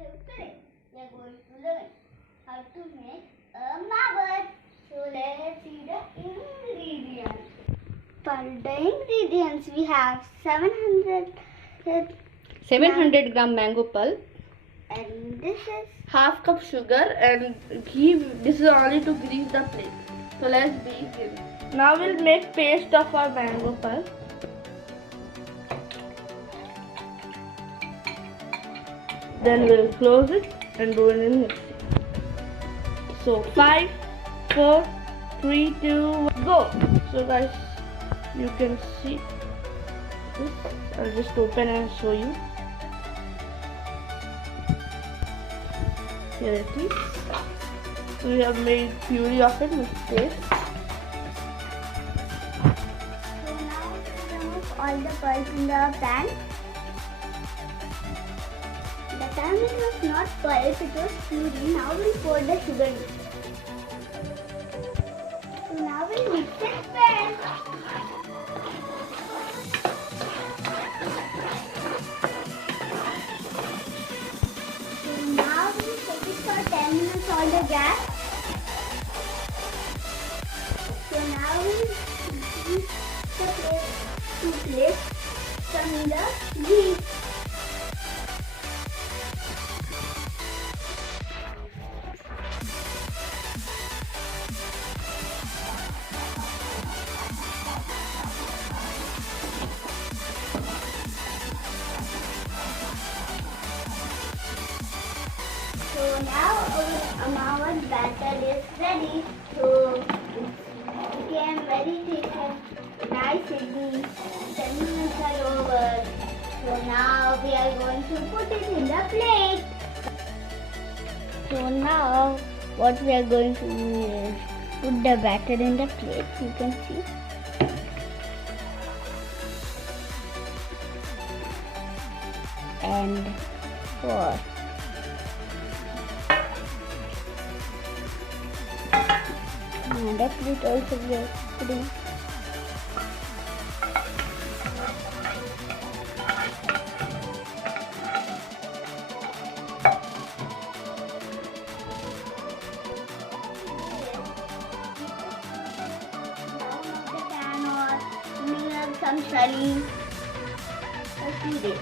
today we are going to learn how to make a Amawat. So let's see the ingredients. For the ingredients we have 700 gram mango pulp, and this is half cup sugar and ghee. This is only to grease the plate. So let's begin. Now we'll make paste of our mango pulp. Then we'll close it and roll it in mixing. So 5, 4, 3, 2, 1, go. So guys, you can see this. I'll just open and show you. Here it is. So we have made puree of it with paste. so now we remove all the pulp in the pan. The time it was not pulp, it was puree. Now we'll pour the sugar in. So now we'll mix it well. So now we'll set it for 10 minutes on the gas. So now we'll use the plate to place from the ghee. So now our Amawat batter is ready. So it became very thick and nice and 10 minutes are over. So now we are going to put it in the plate. So now what we are going to do is put the batter in the plate. You can see. And pour. And that plate also we are putting. Down of the pan or putting up some swelling. Let's do this.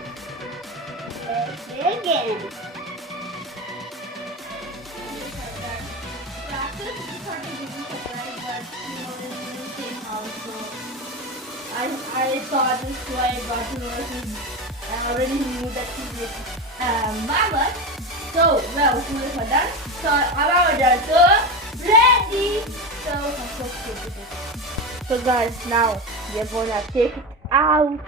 Let's begin. I saw this, so I got to know that I already knew that he did Amawat. So, well, we are done. So, Amawat done. So, ready. So, let's take it. So, guys, now we are gonna take it out.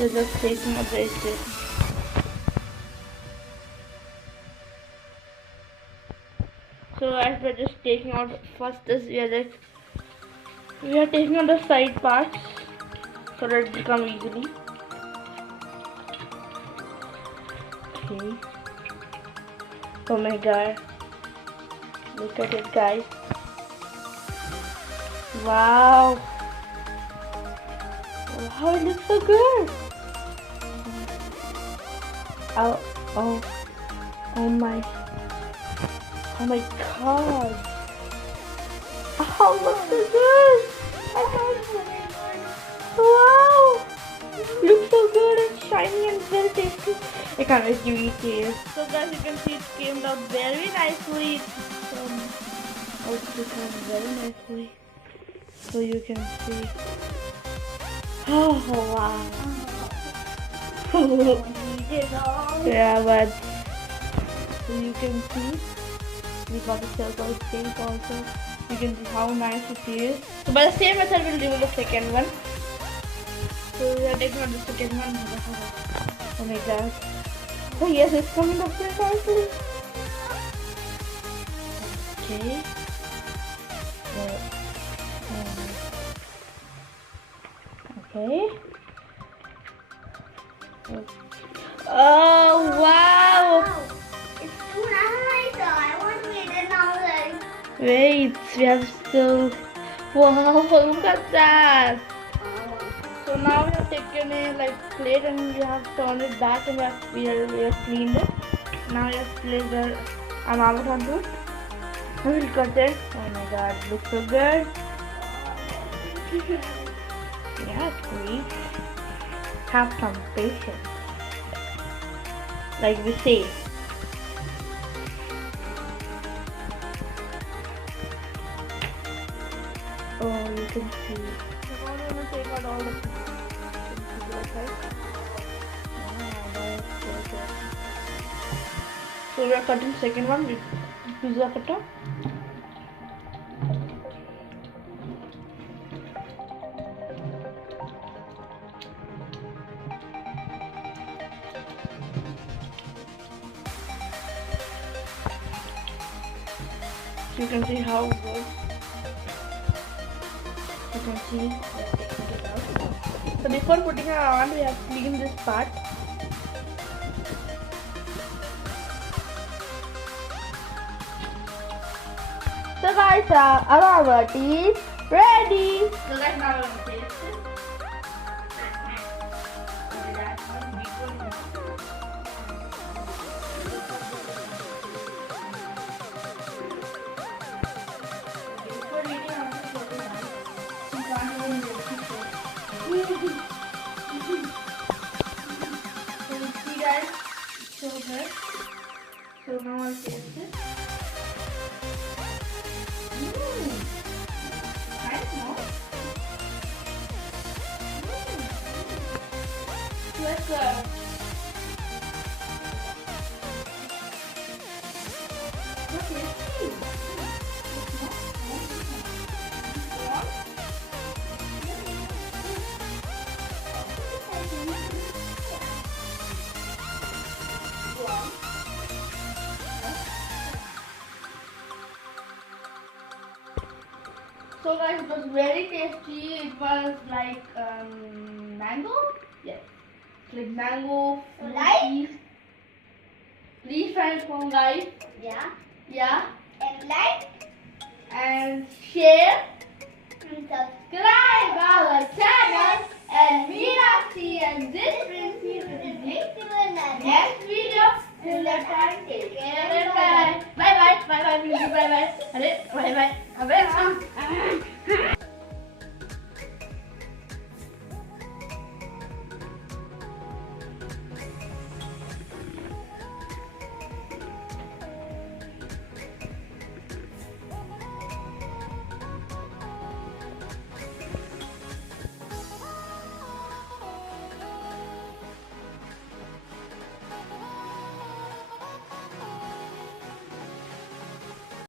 Let's just take more basic. So as we're just taking out first this, we are taking out the side parts so that it become easily. Okay. Oh my god. Look at it, guys. Wow. Wow, it looks so good. Oh my god. Oh, looks so good. Wow. Looks so good and shiny and very tasty. I can't wait to eat it. So guys, you can see it came out very nicely. It came out very nicely. So you can see. Oh wow. Yeah, but so you can see we got a circle shape also. You can see how nice it is. So by the same method we'll do the second one. So we are taking out the second one. Oh my god. Oh yes, it's coming up very nicely. Okay. Okay. Oh wow! It's too nice. I want to eat it now. Wait, we have still. Wow, look at that. So now we have taken a plate and we have turned it back and we have cleaned it. Now we have placed the amawat onto it. And we'll cut it. Oh my god, it looks so good. Yeah, sweet. Have some patience. Like we say. Oh, you can see. I'm going to take out all the pieces. So we are cutting second one with pizza cutter. So you can see how good. You can see. So before putting it on, we have cleaned this part. So guys, Amawat is ready. So guys, now we're going to taste it. Before eating, I want to show you guys. You can't even get it. So you see guys, it's so good. So now I'll taste it. Nice, no? Let's go. Okay. So guys, it was very tasty. It was like mango. Yes, it's like mango. Like? Please try it home, guys. Yeah. Yeah. And like And share. and subscribe our channel. And we are seeing this Princy with the next video. Till the time, take care. Bye bye. Bye bye. Bye bye. Bye bye. Bye bye. Bye bye.